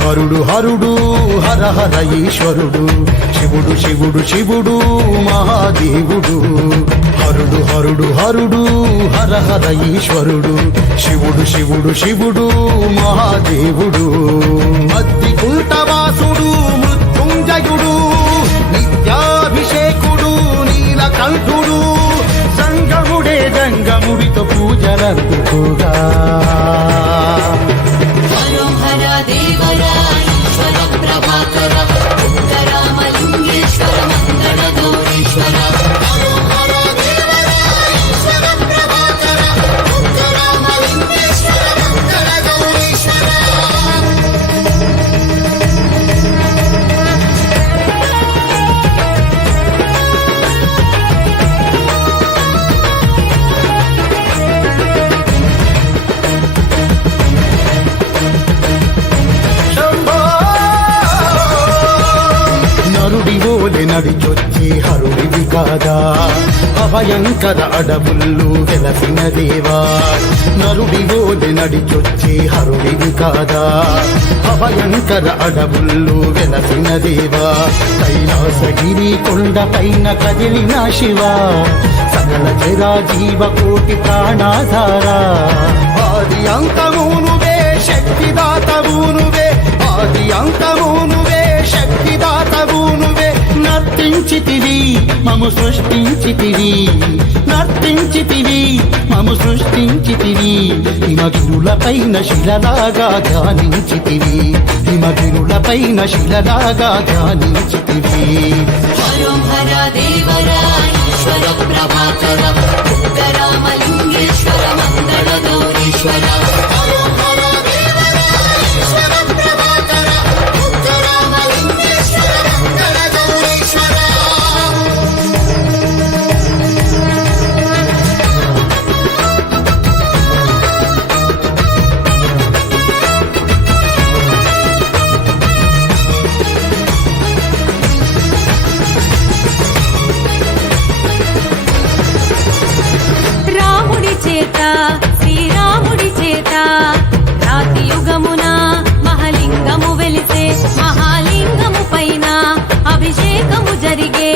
హరుడు హరుడు హర హర ఈశ్వరుడు శివుడు శివుడు శివుడు మహాదేవుడు హరుడు హరుడు హరుడు హర హర ఈశ్వరుడు శివుడు శివుడు శివుడు మహాదేవుడు అద్దికుంటవాసుడు మృత్యుంజయుడు నిత్యాభిషేకుడు నీలకంఠుడు సంగముడే జంగముడితో పూజలందుకోగా ప్రభాకర రామలింగేశ్వర మంగళ గౌరీశ్వర రామలింగేశ్వర మంగళ గౌరీశ్వర నడిచొచ్చి హరుడివి కాదా అభయంకర అడవుల్లో వెలసిన దేవా నరుడివోలె నడిచొచ్చి హరుడివి కాదా అభయంకర అడవుల్లో వెలసిన దేవా కైలాసగిరి కొండ పైన కదిలిన శివా సకల జరా జీవకోటి ప్రాణాధారా ఆది అంతమునువే శక్తిదాతవునువే ఆది అంతమునువే శక్తిదాతవునువే నర్తించితివి మము సృష్టించితివి నర్తించితివి మము సృష్టించితివి హిమగిరులపైన శిలలాగా ధ్యానించితివి హిమగిరులపైన శిలలాగా ధ్యానించితివి హర దేవర ఈశ్వర ప్రభాకర రామలింగేశ్వర మంగళ గౌరీశ్వర శ్రీరాముడి చేత రాతి యుగమున మహలింగము వెలిసే మహాలింగము పైన అభిషేకము జరిగే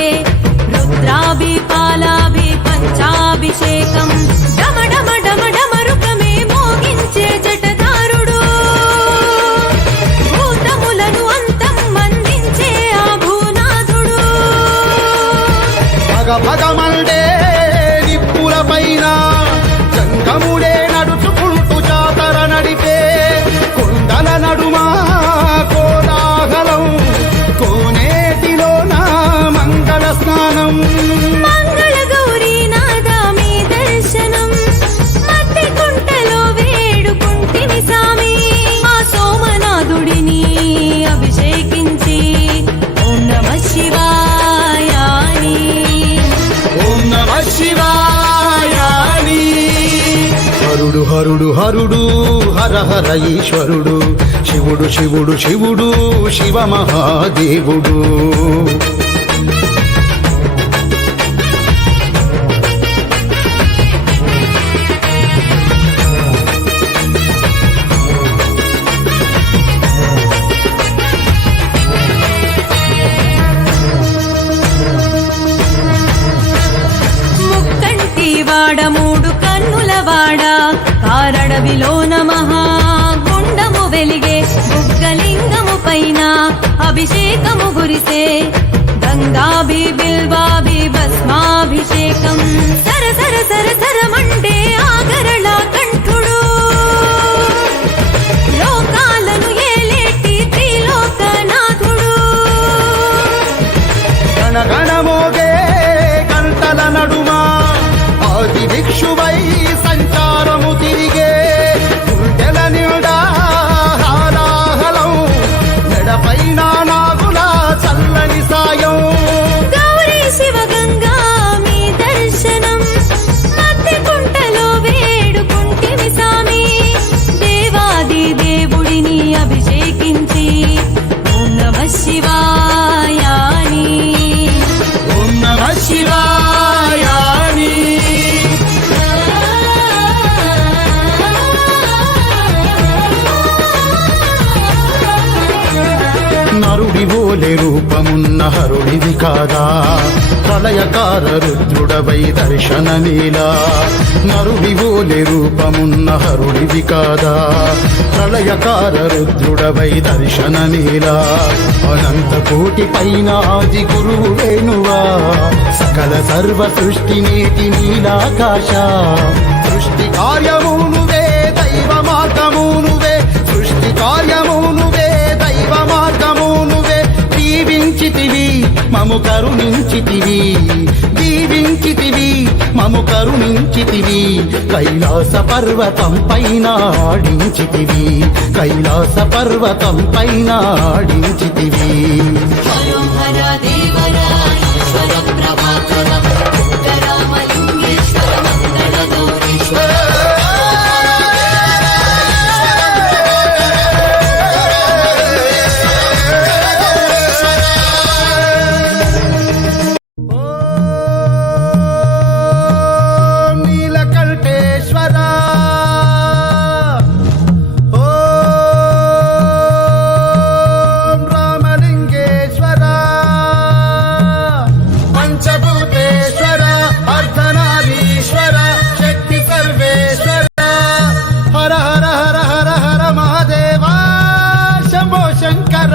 రుద్రాభి పాలాభి పంచాభిషేకం డమ డమ డమ డమరుకమే మోగించే జటదారుడు భూతములను అంతం మందించే ఆ భూనాథుడు భగ భగమండే నిప్పుల పైన జంగముడే నడుచుకుంటూ జాతర నడిపే కొండల నడుమా కోలాహలం కోనేటిలో నా మంగళ స్నానం మంగళ గౌరీ నాదా మీ దర్శనం మట్టి కుంటలో వేడుకుంటిని సామి ఆ సోమనాథుడిని అభిషేకించి ఓం నమః శివాయ అని ఓం నమః శివాయ అని హరుడు హరుడు హరుడు హర హర ఈశ్వరుడు శివుడు శివుడు శివుడు శివ మహాదేవుడు ముక్కంటి వాడ మూడు కన్నుల వాడ కారడవిలో నమః గుండము వెలిగే బుగ్గలింగము పైన అభిషేకము గురిసే గంగాభి బిల్వ అభిషేకం సర సర సర సరమండే ఆగరళ కంఠుడు లోకాలను ఏలేటి త్రిలోకనాథుడు గణగణమోగే గంటల నడుమ ఆది భిక్షువై సంచారము తిరిగే గుండెల నిండా హాలాహలం మెడపైన నాగుల చల్లని సాయం గౌరీ శివగంగా మీ దర్శనం మధ్య కుంటలో వేడుకుంటివి సామి దేవాది దేవుడిని అభిషేకించి ఓం నమః శివాయాని ఓం నమః శివాయాని నరుడి ఓలే రూపమున్న హరుడివి కాదా ప్రళయకార రుద్రుడవై దర్శనమేలా నరుడి ఓలే రూపమున్న హరుడివి కాదా ప్రళయకార రుద్రుడవై దర్శనమేలా అనంత కోటి పైన ఆది గురువు వేణువా సకల సర్వ సృష్టి నేటి నీలాకాశ సృష్టి కార్యమునువే దైవ మార్గమునువే సృష్టి కార్యమునువే దైవ మార్గమునువే దీవించితివి మము కరుణించితివి దీవించితివి మము కరుణించితివి కైలాస పర్వతం పైన ఆడించితివి కైలాస పర్వతం పైన ఆడించితివి హరోహర దేవర ఈశ్వర ప్రభాకర రామలింగేశ్వర మంగళ గౌరీశ్వర ఓం నీలకంఠేశ్వర ఓం రామలింగేశ్వర పంచభూతేశ్వర అర్ధనారీశ్వర శక్తి సర్వేశ్వర హర హర హర హర హర మహాదేవ శంభో శంకర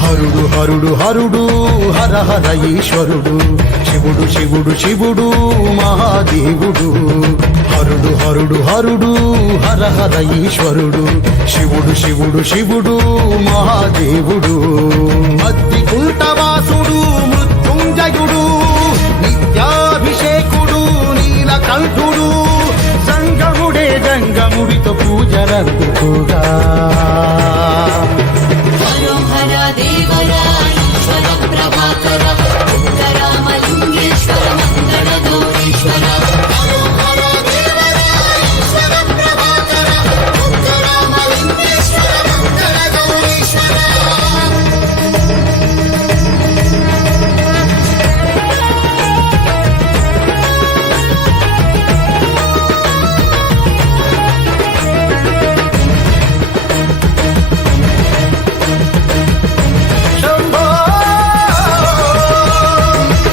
హరుడు హరుడు హరుడు హర హర ఈశ్వరుడు శివుడు శివుడు శివుడు మహాదేవుడు హరుడు హరుడు హరుడు హర హర ఈశ్వరుడు శివుడు శివుడు శివుడు మహాదేవుడు అత్తి కుంటవాసుడు మృత్యుంజయుడు నిత్యాభిషేకుడు నీలకంఠుడు సంగముడే గంగముడితో పూజలందుకుగా హరోహర దేవర ఈశ్వర ప్రభాకర రామలింగేశ్వర మంగళ గౌరీశ్వర హరోహర దేవర ఈశ్వర ప్రభాకర రామలింగేశ్వర మంగళ గౌరీశ్వర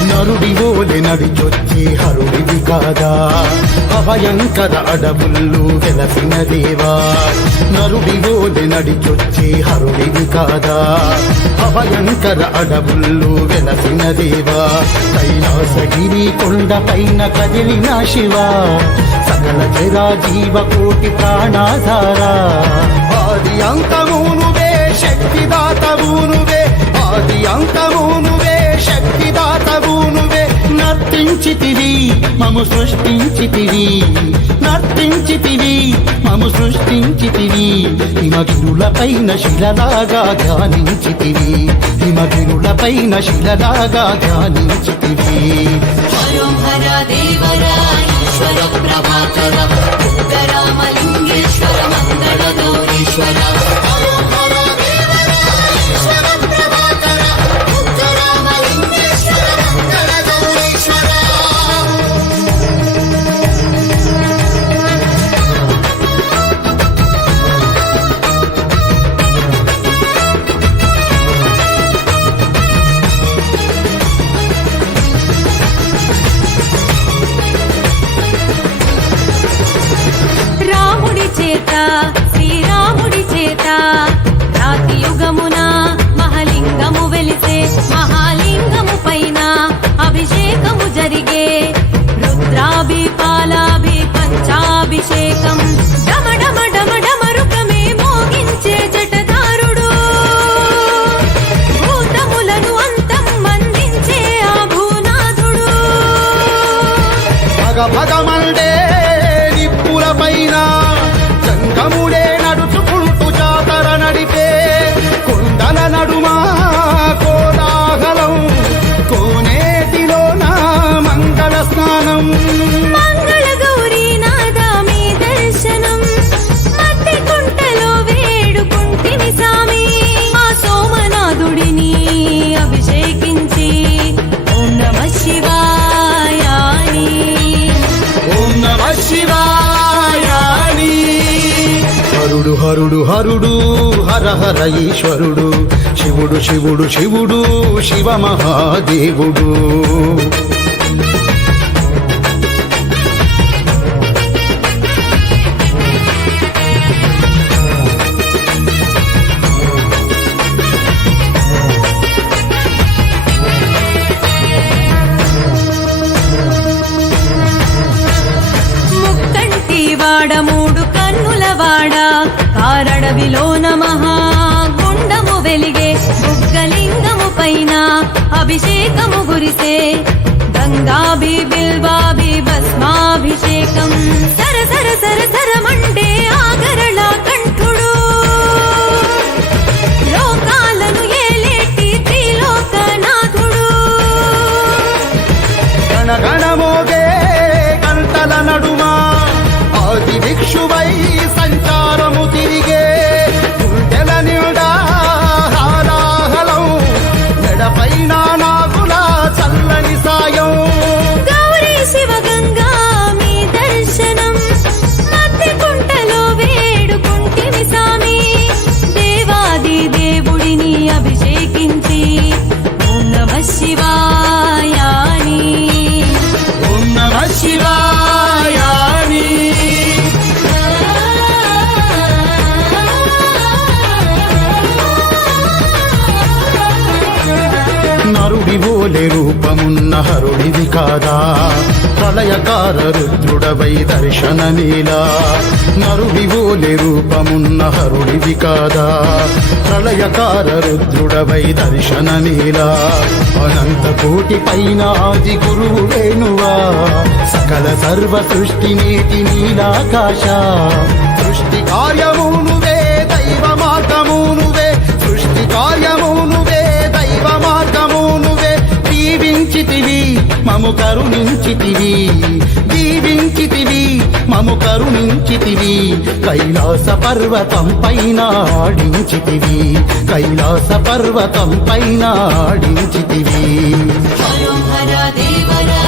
నరుడి ఓలె నడిచొచ్చి హరుడివి కాదా అభయంకర అడవుల్లో వెలసిన దేవా నరుడి ఓలె నడిచొచ్చి హరుడివి కాదా అభయంకర అడవుల్లో వెలసిన దేవా కైలాసగిరి కొండ పైన కదిలిన శివ సకల జరాజీవ కోటి ప్రాణాధారా ఆది అంతమునువే శక్తిదాతవునువే ఆది అంతమునువే శక్తిదాతవునువే నర్తించితివి మము సృష్టించితివి నర్తించితివి మము సృష్టించితివి హిమగిరులపైన శిలలాగా ధ్యానించితివి హిమగిరులపైన శిలలాగా ధ్యానించితివి హరోహర దేవర ఈశ్వర ప్రభాకర రామలింగేశ్వర మంగళ గౌరీశ్వర హరోహర దేవర ఈశ్వర ప్రభాకర రామలింగేశ్వర మంగళ గౌరీశ్వర పాలాభి పంచాభిషేకం డమ డమ డమ డమరుకమే మోగించే జటదారుడు భూతములను అంతం మందించే ఆ భూనాథుడు భగ భగమండే నిప్పుల పైన జంగముడే నడుచుకుంటూ జాతర నడిపే కొండల నడుమా కోలాహలం కోనేటిలోన మంగళ స్నానం మంగళ గౌరీ నాదా మీ దర్శనం మట్టి కుంటలో వేడుకుంటివి సామి ఆ సోమనాథుడిని అభిషేకించి ఓం నమః శివాయ అని ఓం నమః శివాయ అని. హరుడు హరుడు హరుడు హర హర ఈశ్వరుడు శివుడు శివుడు శివుడు శివ మహాదేవుడు ముక్కంటి వాడ మూడు కన్నుల వాడ కారడవిలో నమః గుండము వెలిగే బుగ్గలింగము పైన అభిషేకము గురిసే గంగాభి బిల్వాభి భస్మాభిషేకం సర సర సర సరమండే ఆగరళ కంఠుడు లోకాలను ఏలేటి త్రిలోకనాథుడు గణగణమోగే గంటల నడుమా ఆది భిక్షువై సంచారము తిరిగే గుండెల నిండా హారాహలం మెడపైన నాగుల చల్లని సాయం గౌరీ శివ గంగా మీ దర్శనం మధ్య కుంటలో వేడుకుంటివి సామి దేవాది దేవుడిని అభిషేకించి ఓం నమః శివాయ అని ఓం నమః శివాయ అని. నరుడి ఓలే రూపమున్న హరుడివి కాదా ప్రళయకార రుద్రుడవై దర్శనమేలా నరుడి ఓలే రూపమున్న హరుడివి కాదా ప్రళయకార రుద్రుడవై దర్శనమేలా అనంత కోటి పైన ఆది గురువు వేణువా సకల సర్వ సృష్టి నేటి నీలాకాశ సృష్టి కార్యము నువ్వే దైవ మార్గము నువ్వే సృష్టి కార్యము నువ్వే దైవ మార్గము నువ్వే దీవించితివి మము కరుణించితివి దీవించితివి మము కరుణించితివి కైలాస పర్వతం పైన ఆడించితివి కైలాస పర్వతం పైన ఆడించితివి హర హర దేవరా